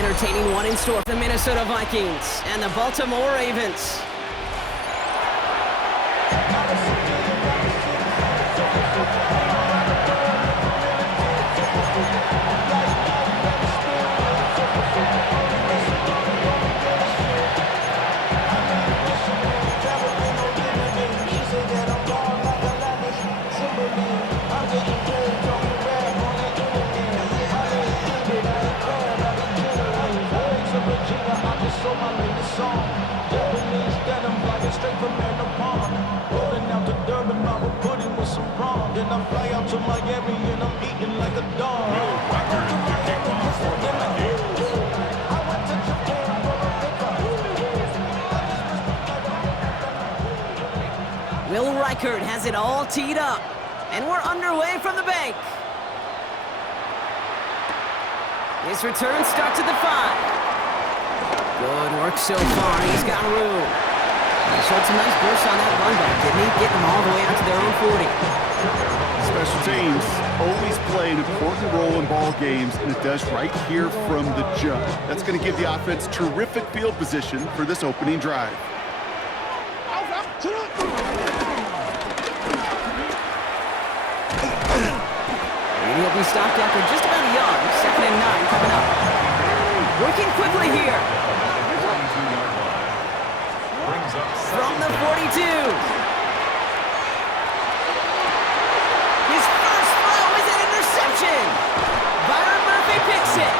entertaining one in store for the Minnesota Vikings and the Baltimore Ravens. I fly out to Miami and I'm eating like a dog. Will Reichert has it all teed up, and we're underway from the bank. His return starts at the 5. Good work so far. He's got room. He showed some nice bursts on that run back, didn't he? Getting them all the way out to their own 40. Special teams always play an important role in ball games, and it does right here from the jump. That's going to give the offense terrific field position for this opening drive. And he'll be stopped after just about a yard. 2nd and 9 coming up. Working quickly here. From the 42. Byron Murphy picks it,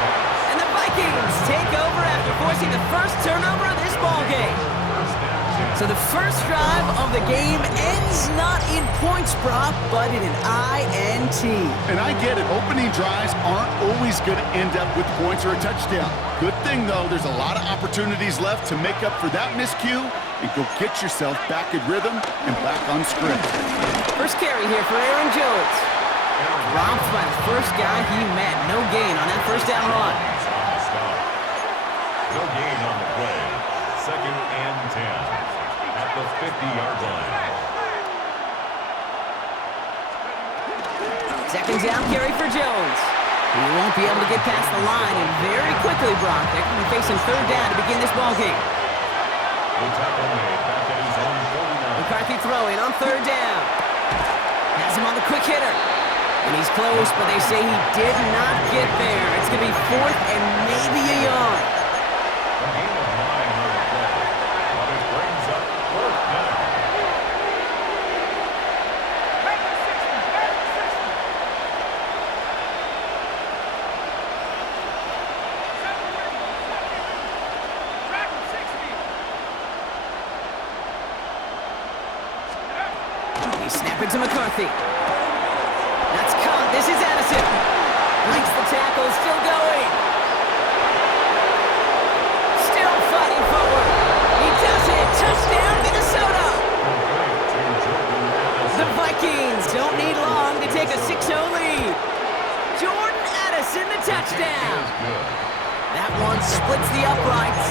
and the Vikings take over after forcing the first turnover of this ballgame. So the first drive of the game ends not in points, Brock, but in an INT. And I get it, opening drives aren't always going to end up with points or a touchdown. Good thing, though, there's a lot of opportunities left to make up for that miscue and go get yourself back in rhythm and back on script. First carry here for Aaron Jones. Dropped by the first guy he met. No gain on that first down run. No gain on the play. 2nd and 10 at the 50-yard line. 2nd down carry for Jones. He won't be able to get past the line, and very quickly, Brock, they're going to be facing 3rd down to begin this ballgame. McCarthy throwing on 3rd down. Has him on the quick hitter. And he's close, but they say he did not get there. It's going to be 4th and maybe a yard. A gain of 9 on the play, but it brings up 4th down. He's snapping to McCarthy. That's caught. This is Addison. Breaks the tackle. Still going. Still fighting forward. He does it. Touchdown, Minnesota. The Vikings don't need long to take a 6-0 lead. Jordan Addison, the touchdown. That one splits the uprights.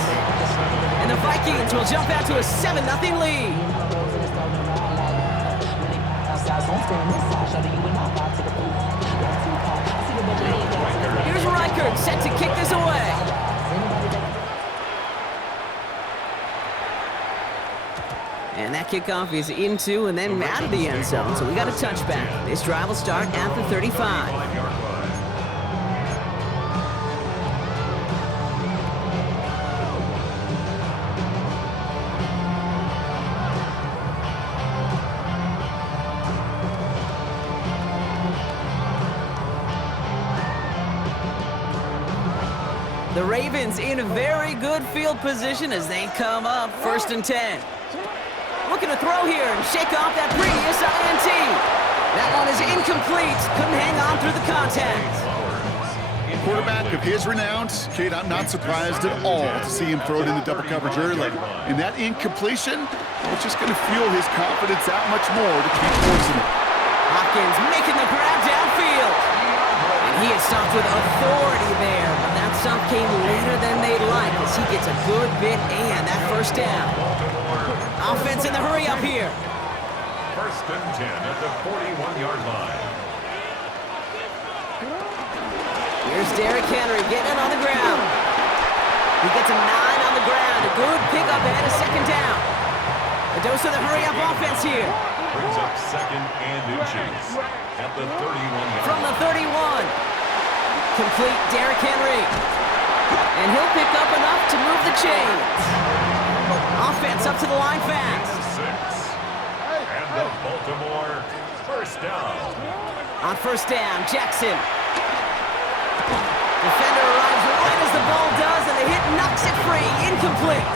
And the Vikings will jump out to a 7-0 lead. Here's Reichert set to kick this away. And that kickoff is into and then out of the end zone, so we got a touchback. This drive will start at the 35. The Ravens in a very good field position as they come up 1st and 10. Looking to throw here and shake off that previous INT. That one is incomplete. Couldn't hang on through the contact. Quarterback of his renown, Kate, I'm not surprised at all to see him throw it into double coverage early. And that incompletion was just going to fuel his confidence that much more to keep forcing it. Hopkins making the grab downfield. And he is stopped with authority there, but that stop came later than they'd like as he gets a good bit and that first down. Offense in the hurry up here. 1st and 10 at the 41-yard line. Here's Derrick Henry getting it on the ground. He gets a 9 on the ground. A good pickup ahead of second down. A dose of the hurry-up offense here. Brings up second and inches at the 31-yard From the 31. Complete Derrick Henry. And he'll pick up enough to move the chains. Offense up to the line fast. 6. And the Baltimore first down. On first down, Jackson. Defender arrives right as the ball does, and the hit knocks it free. Incomplete.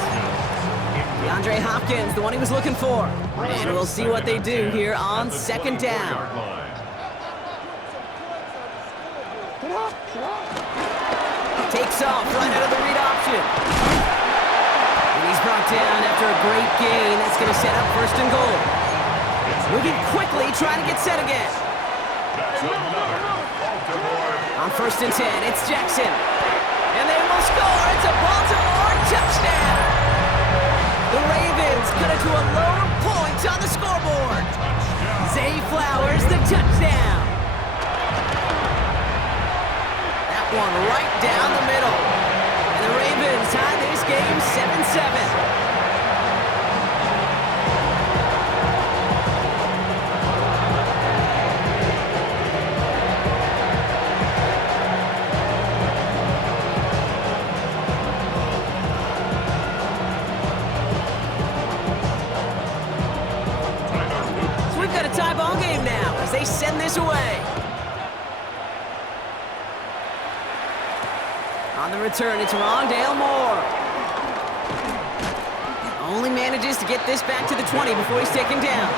DeAndre Hopkins, the one he was looking for. And we'll see what they do here on second down. Takes off right out of the read option. And he's brought down after a great gain. That's going to set up first and goal. Moving quickly, trying to get set again. On first and 10, it's Jackson. And they will score. It's a Baltimore touchdown. The Ravens cut it to a lower point on the scoreboard. Zay Flowers, the touchdown. That one right down the middle. And the Ravens tie this game 7-7. Tie ball game now as they send this away. On the return, it's Rondale Moore. Only manages to get this back to the 20 before he's taken down.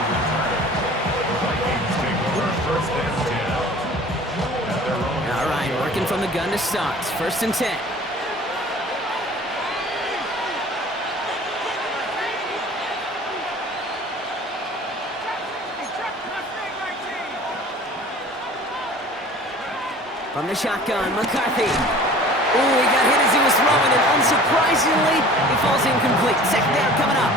All right, working from the gun to start. First and 10. From the shotgun, McCarthy. Ooh, he got hit as he was throwing, and unsurprisingly, he falls incomplete. Second down coming up.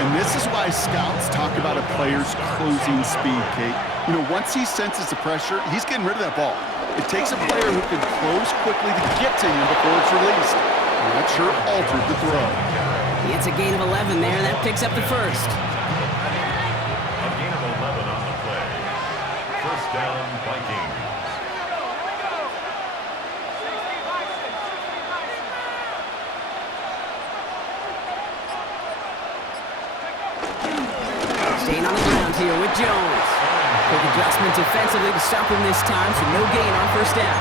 And this is why scouts talk about a player's closing speed, Kate. You know, once he senses the pressure, he's getting rid of that ball. It takes a player who can close quickly to get to him before it's released. And that sure altered the throw. He hits a gain of 11 there, and that picks up the first. A gain of 11 on the play. First down, Vikings. Staying on the ground here with Jones. Quick adjustment defensively to stop him this time, so no gain on first down.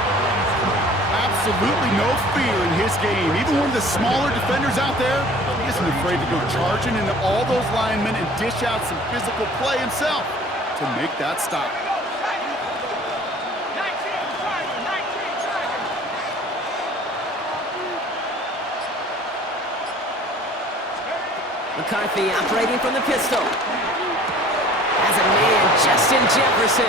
Absolutely no fear in his game. Even one of the smaller defenders out there, he isn't afraid to go charging into all those linemen and dish out some physical play himself to make that stop. McCarthy operating from the pistol. As a man, Justin Jefferson.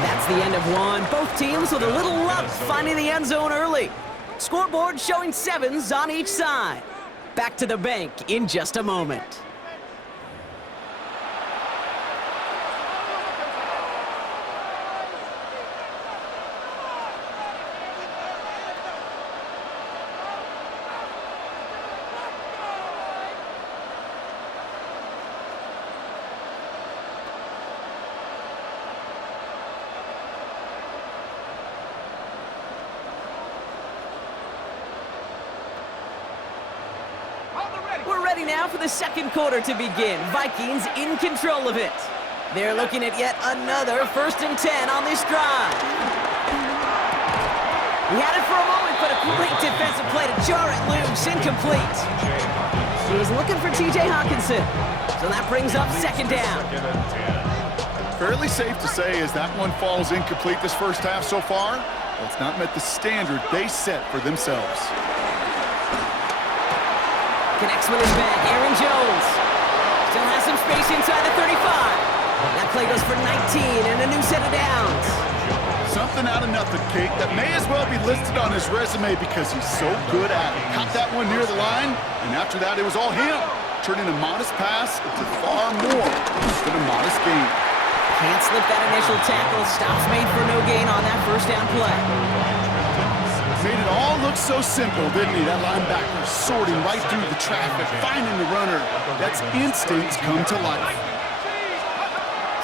That's the end of one. Both teams with a little luck finding the end zone early. Scoreboard showing 7s on each side. Back to the bank in just a moment. We're ready now for the second quarter to begin. Vikings in control of it. They're looking at yet another first and 10 on this drive. He had it for a moment, but a great defensive play to jar it loose. Incomplete. He was looking for T.J. Hawkinson. So that brings up second down. Fairly safe to say as that one falls incomplete this first half so far, well, it's not met the standard they set for themselves. Connects with his back, Aaron Jones. Still has some space inside the 35. That play goes for 19 and a new set of downs. Something out of nothing, Kate, that may as well be listed on his resume because he's so good at it. Caught that one near the line, and after that, it was all him, turning a modest pass into far more than a modest gain. Can't slip that initial tackle. Stops made for no gain on that first down play. Made it all look so simple, didn't he? That linebacker sorting right through the traffic, finding the runner. That's instincts come to life.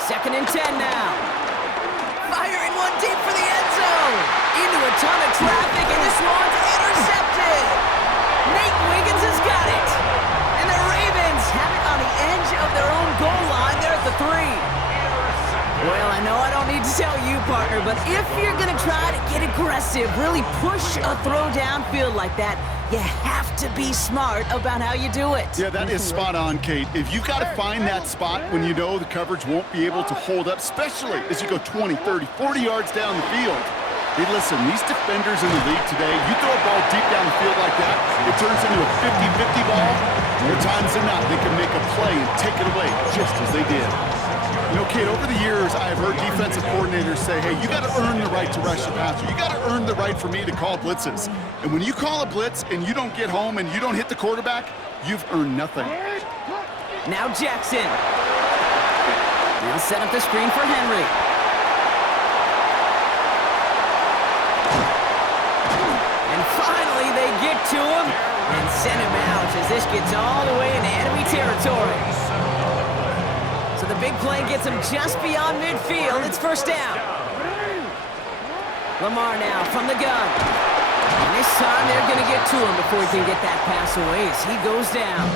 2nd and 10 now. Firing one deep for the end zone. Into a ton of traffic, and this one's intercepted. Nate Wiggins has got it. And the Ravens have it on the edge of their own goal line there at the 3. Well, I know I don't need to tell you, partner, but if you're going to try to get aggressive, really push a throw downfield like that, you have to be smart about how you do it. Yeah, that is spot on, Kate. If you've got to find that spot when you know the coverage won't be able to hold up, especially as you go 20, 30, 40 yards down the field. Hey, listen, these defenders in the league today, you throw a ball deep down the field like that, it turns into a 50-50 ball. More times than not, they can make a play and take it away just as they did. You know, Kate, over the years, I've heard defensive coordinators say, hey, you got to earn the right to rush the passer. You got to earn the right for me to call blitzes. And when you call a blitz and you don't get home and you don't hit the quarterback, you've earned nothing. Now Jackson. They'll set up the screen for Henry. And finally, they get to him and send him out as this gets all the way into enemy territory. So the big play gets him just beyond midfield. It's 1st down. Lamar now from the gun. And this time they're going to get to him before he can get that pass away as he goes down.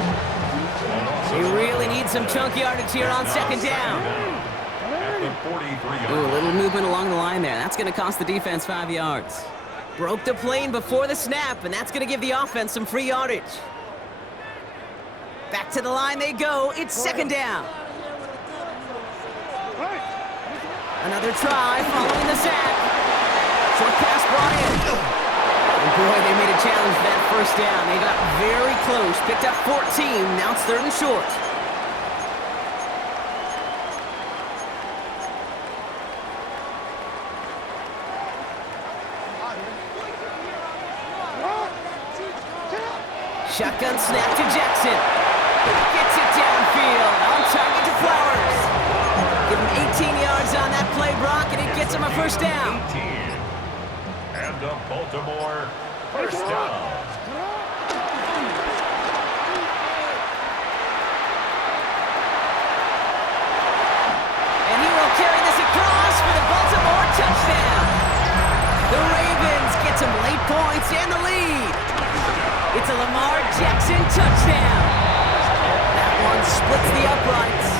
They really need some chunk yardage here on 2nd down. Ooh, a little movement along the line there. That's going to cost the defense 5 yards. Broke the plane before the snap, and that's going to give the offense some free yardage. Back to the line they go. It's 2nd down. Another try following the sack. Short pass brought in. And boy, they made a challenge for that 1st down. They got very close. Picked up 14. Now it's 3rd and short. Shotgun snap to Jackson. Gets it downfield. On target to Flowers. Give him 18 yards on that play, Brock, and it gets him a 1st down. 18. And the Baltimore 1st down. And he will carry this across for the Baltimore touchdown. The Ravens get some late points and the lead. It's a Lamar Jackson touchdown. That one splits the uprights.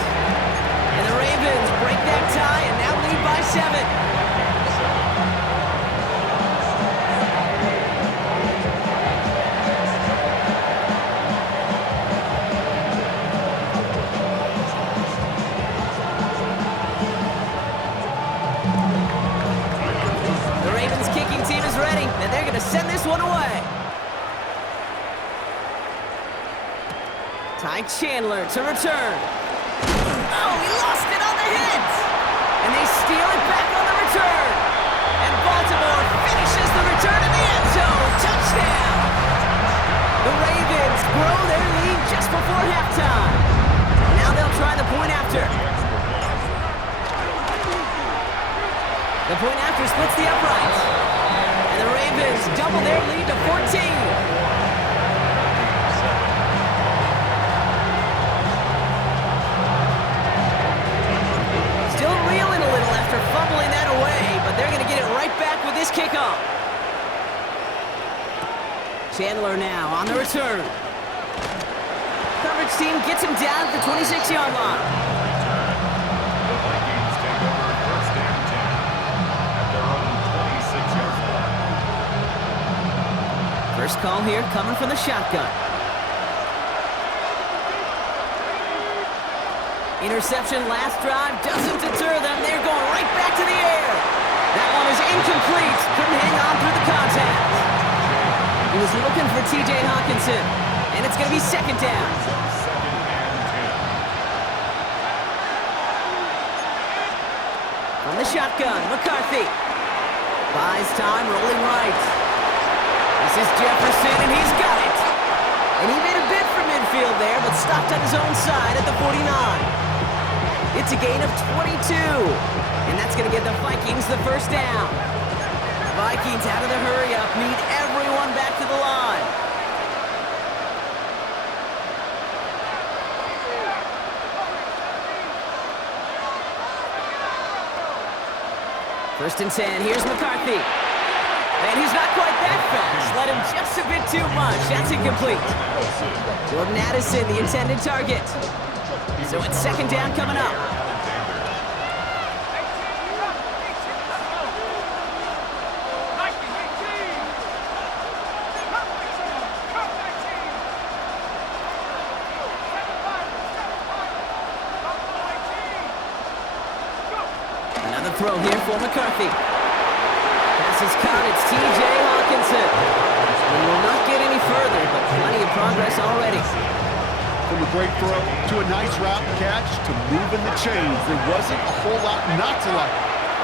And the Ravens break that tie and now lead by 7. The Ravens kicking team is ready, and they're going to send this one away. Ty Chandler to return. Oh, he lost it on the hit! And they steal it back on the return. And Baltimore finishes the return in the end zone. Touchdown! The Ravens grow their lead just before halftime. Now they'll try the point after. The point after splits the uprights. And the Ravens double their lead to 14. Reeling a little after fumbling that away, but they're going to get it right back with this kickoff. Chandler now on the return. Coverage team gets him down at the 26-yard line. The Vikings take over 1st and 10 at their own 26-yard line. First call here coming from the shotgun. Interception last drive doesn't deter them. They're going right back to the air. That one is incomplete. Couldn't hang on through the contact. He was looking for T.J. Hawkinson, and it's going to be 2nd down. 2nd and 10. From the shotgun, McCarthy. Buys time, rolling right. This is Jefferson, and he's got it. And he made a bid for midfield there, but stopped on his own side at the 49. It's a gain of 22. And that's going to give the Vikings the first down. Vikings out of the hurry-up, need everyone back to the line. First and 10, here's McCarthy. And he's not quite that fast. Let him just a bit too much. That's incomplete. Jordan Addison, the intended target. So it's second down coming up. Another throw here for McCarthy. Pass is caught. It's T.J. Hawkinson. He will not get any further, but plenty of progress already. From a great throw to a nice route catch to moving the chains, there wasn't a whole lot not to like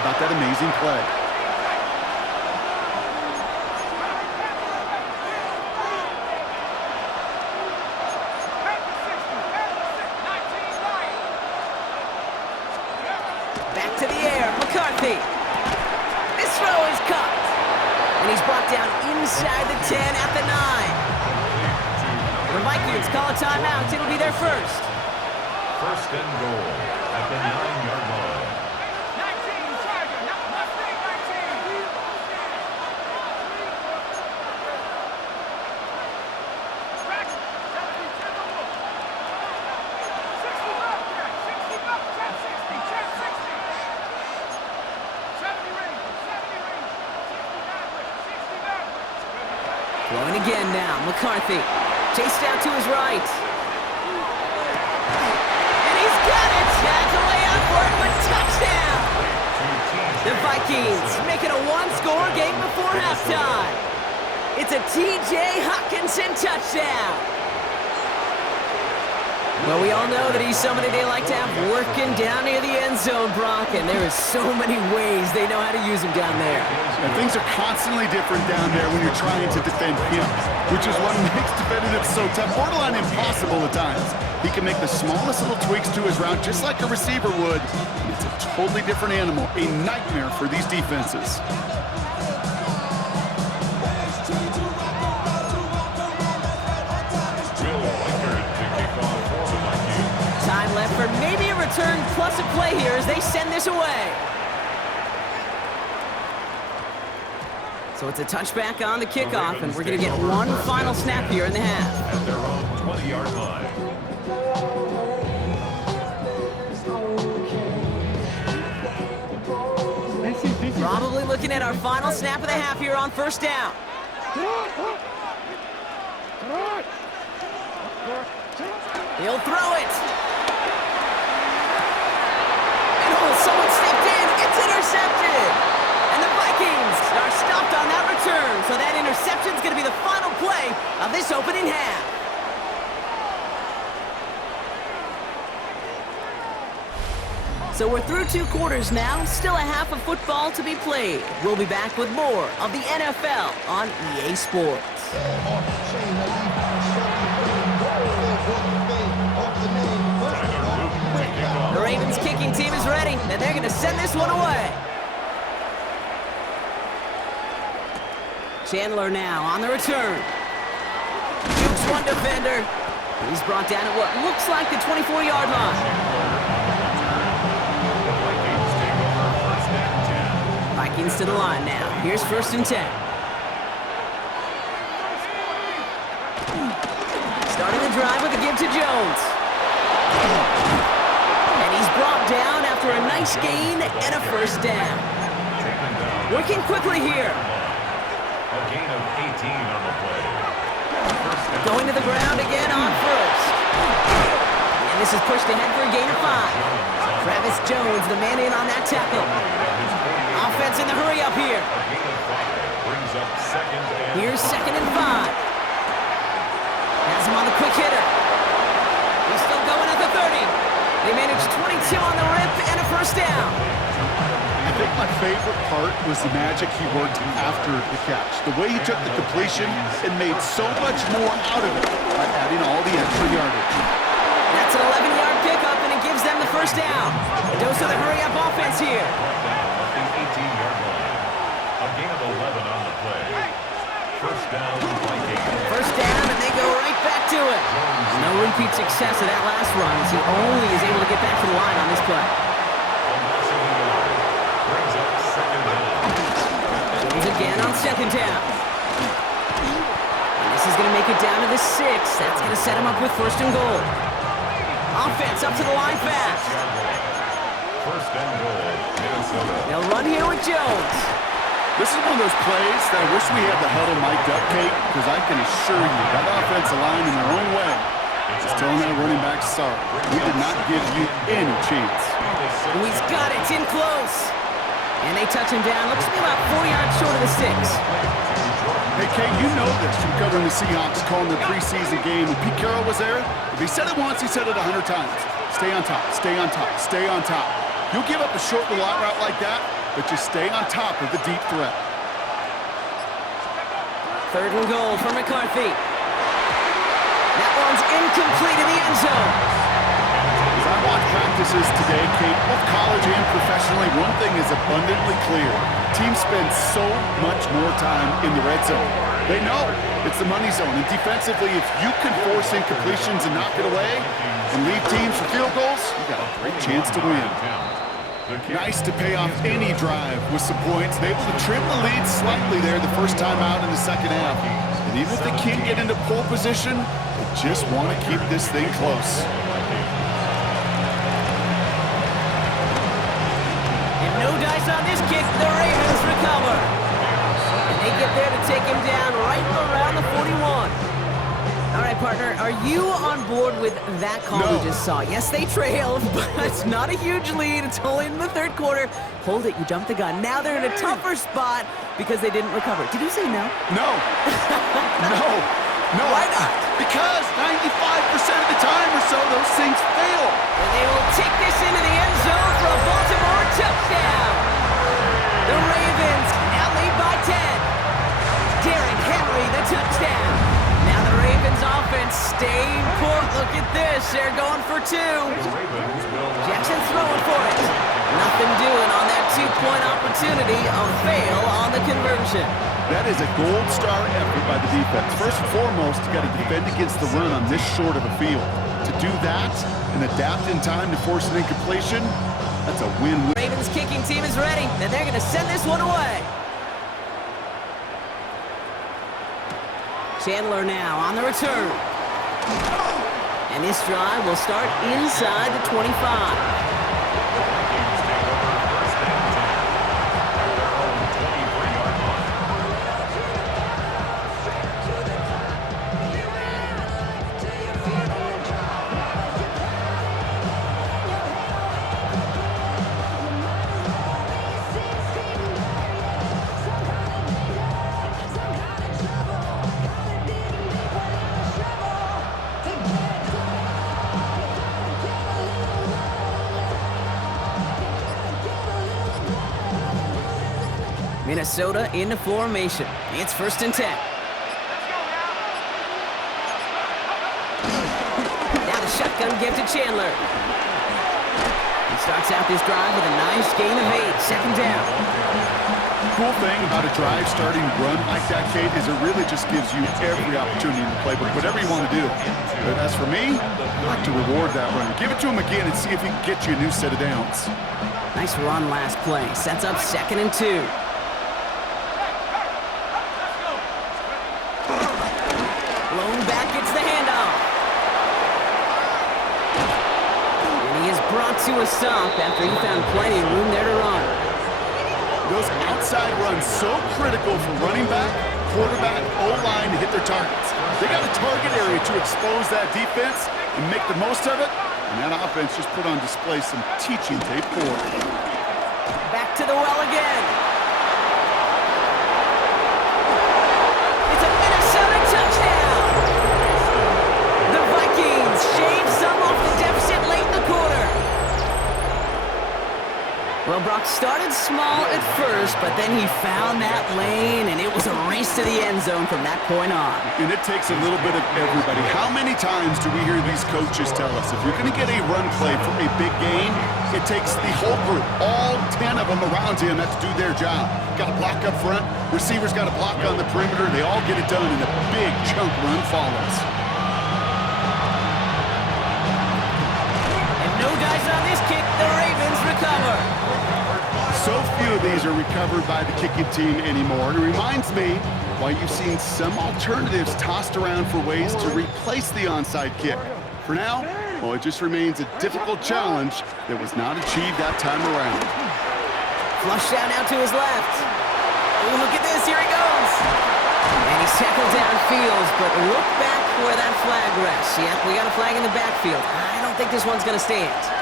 about that amazing play. Back to the air, McCarthy. This throw is caught. And he's brought down inside the 10 at the 9. The Vikings call a timeout. It'll be their first. First and goal at the 9-yard line. Throwing again now, McCarthy. Chased out to his right. And he's got it! That's a layout for it, but touchdown! The Vikings make it a one-score game before halftime. It's a T.J. Hawkinson touchdown. Well, we all know that he's somebody they like to have working down near the end zone, Brock, and there is so many ways they know how to use him down there. And things are constantly different down there when you're trying to defend him, which is what makes defending it so tough, borderline impossible at times. He can make the smallest little tweaks to his route just like a receiver would, and it's a totally different animal, a nightmare for these defenses. Time left for maybe a return plus a play here as they send this away. So it's a touchback on the kickoff, and we're going to get one final snap here in the half. At their own 20-yard line. Probably looking at our final snap of the half here on first down. He'll throw it. And someone stepped in. It's intercepted. And the Vikings are stopped on that return. So that interception is going to be the final play of this opening half. So we're through 2 quarters now. Still a half of football to be played. We'll be back with more of the NFL on EA Sports. The Ravens kicking team is ready, and they're going to send this one away. Chandler now on the return. Jukes one defender. He's brought down at what looks like the 24-yard line. Vikings to the line now. Here's first and 10. Starting the drive with a give to Jones. And he's brought down after a nice gain and a first down. Working quickly here. A gain of 18 on the play. Going to the ground again on first. And this is pushed ahead for a gain of 5. Travis Jones, the man in on that tackle. Offense in the hurry up here. Here's second and 5. Has him on the quick hitter. He's still going at the 30. They managed 22 on the rip and a first down. I think my favorite part was the magic he worked after the catch. The way he took the completion and made so much more out of it by adding all the extra yardage. That's an 11-yard pickup, and it gives them the first down. A dose of the hurry-up offense here. At the 18-yard line. A gain of 11 on the play. First down, Vikings. First down, and they go right back to it. No repeat success of that last run as he only is able to get back to the line on this play. Brings up second down. Jones again on second down. And this is going to make it down to the 6. That's going to set him up with first and goal. Offense up to the line fast. First and goal, Minnesota. They'll run here with Jones. This is one of those plays that I wish we had the huddle mic'd up, Kate, because I can assure you that offensive line in their own way is telling that running back, sorry, we did not give you any chance. Oh, he's got it. It's in close. And they touch him down. Looks to be about 4 yards short of the 6. Hey, Kate, you know this from covering the Seahawks, calling their preseason game. When Pete Carroll was there, if he said it once, he said it 100 times. Stay on top, stay on top, stay on top. You'll give up a short route like that, but just stay on top of the deep threat. Third and goal for McCarthy. That one's incomplete in the end zone. As I watch practices today, Kate, both college and professionally, one thing is abundantly clear. Teams spend so much more time in the red zone. They know it's the money zone. And defensively, if you can force incompletions and knock it away and lead teams for field goals, you got a great chance to win. Nice to pay off any drive with some points. They're able to trim the lead slightly there the first time out in the second half. And even if they can't get into pole position, they just want to keep this thing close. And no dice on this kick. The Ravens recover. And they get there to take him down right around the 41. All right, partner, are you on board with that call we just saw? Yes, they trailed, but it's not a huge lead. It's only in the third quarter. Hold it, you jumped the gun. Now they're in a tougher spot because they didn't recover. Did you say no? No. No. Why not? Because 95% of the time or so, those things fail. And they will take this into the end zone for a Baltimore touchdown. The Ravens now lead by 10. Derrick Henry, the touchdown. Now the Ravens offense staying put. Look at this. They're going for 2. Jackson throwing for it. Nothing doing on that 2-point opportunity. A fail on the conversion. That is a gold star effort by the defense. First and foremost, you got to defend against the run on this short of a field. To do that and adapt in time to force an incompletion, that's a win-win. Ravens kicking team is ready, and they're going to send this one away. Chandler now on the return. And this drive will start inside the 25. Minnesota into formation. It's first and 10. Now the shotgun give to Chandler. He starts out this drive with a nice gain of 8. Second down. Cool thing about a drive starting run like that, Kate, is it really just gives you every opportunity in the playbook, whatever you want to do. But as for me, I like to reward that run. Give it to him again and see if he can get you a new set of downs. Nice run last play. Sets up second and 2. Blown back, gets the handoff. And he is brought to a stop after he found plenty of room there to run. Those outside runs so critical for running back, quarterback, O-line to hit their targets. They got a target area to expose that defense and make the most of it, and that offense just put on display some teaching tape for it. Back to the well again. It's a Minnesota touchdown. The Vikings shave some off the deficit late in the quarter. Well, Brock, Brock started small at first, but then he found that lane, and it was a race to the end zone from that point on. And it takes a little bit of everybody. How many times do we hear these coaches tell us, if you're going to get a run play for a big gain, it takes the whole group, all 10 of them around him, have to do their job. Got to block up front, receivers got to block on the perimeter, they all get it done, and a big chunk run follows. And no dice on this kick, the Ravens recover. So few of these are recovered by the kicking team anymore. And it reminds me why you've seen some alternatives tossed around for ways to replace the onside kick. For now, well, it just remains a difficult challenge that was not achieved that time around. Flush down now to his left. Oh, look at this, here he goes. And he's tackled downfield, but look back where that flag rests. Yeah, we got a flag in the backfield. I don't think this one's going to stand.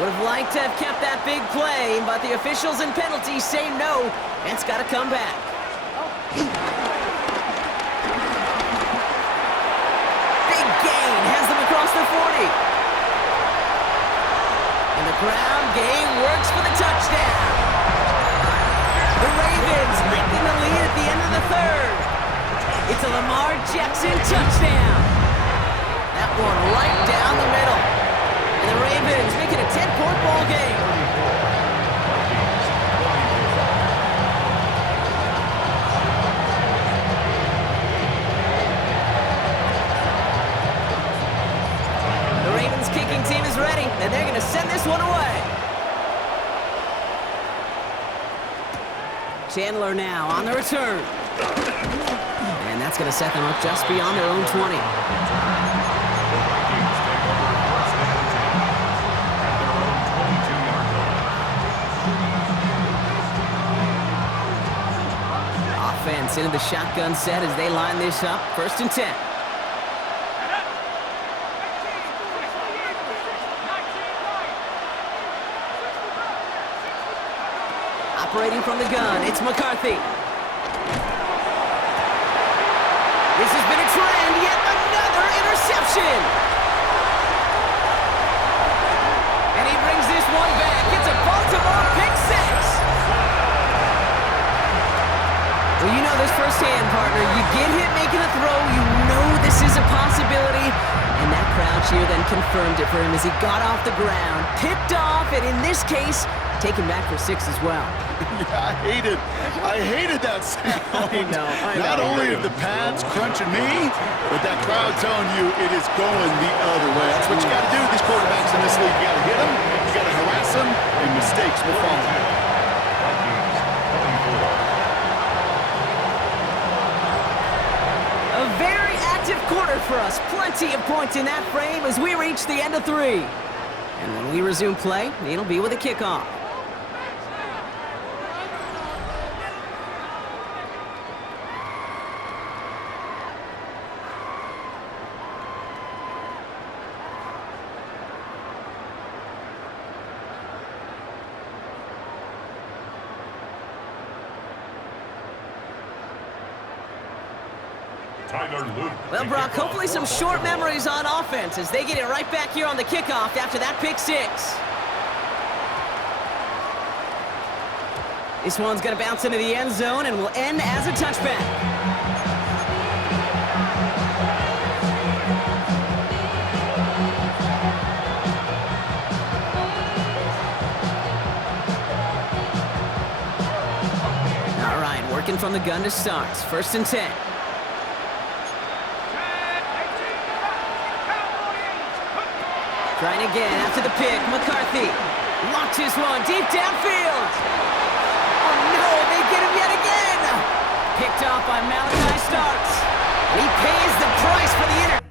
Would have liked to have kept that big play, but the officials and penalties say no. It's got to come back. Big gain has them across the 40. And the ground game works for the touchdown. The Ravens making the lead at the end of the third. It's a Lamar Jackson touchdown. That one right down the middle. And the Ravens make it a 10-point ball game. The Ravens kicking team is ready, and they're going to send this one away. Chandler now on the return. And that's going to set them up just beyond their own 20. Offense into the shotgun set as they line this up. 1st and 10. Operating from the gun, it's McCarthy. This has been a trend, yet another interception. And he brings this one back. It's a Baltimore pick six. Well, you know this firsthand, partner. You get hit making a throw, you know this is a possibility. And that crowd cheer then confirmed it for him as he got off the ground, picked off, and in this case, taken back for 6 as well. Yeah, I hated that sound. I know. Not only are the pads crunching me, but that crowd telling you it is going the other way. That's what you got to do with these quarterbacks in this league. You got to hit them, you got to harass them, and mistakes will follow. A very active quarter for us. Plenty of points in that frame as we reach the end of 3. And when we resume play, it'll be with a kickoff. Well, Brock, hopefully some short memories on offense as they get it right back here on the kickoff after that pick 6. This one's going to bounce into the end zone and will end as a touchback. All right, working from the gun to start. 1st and 10. Trying again after the pick. McCarthy launches one deep downfield. Oh no, they get him yet again. Picked off by Malachi Starks. He pays the price for the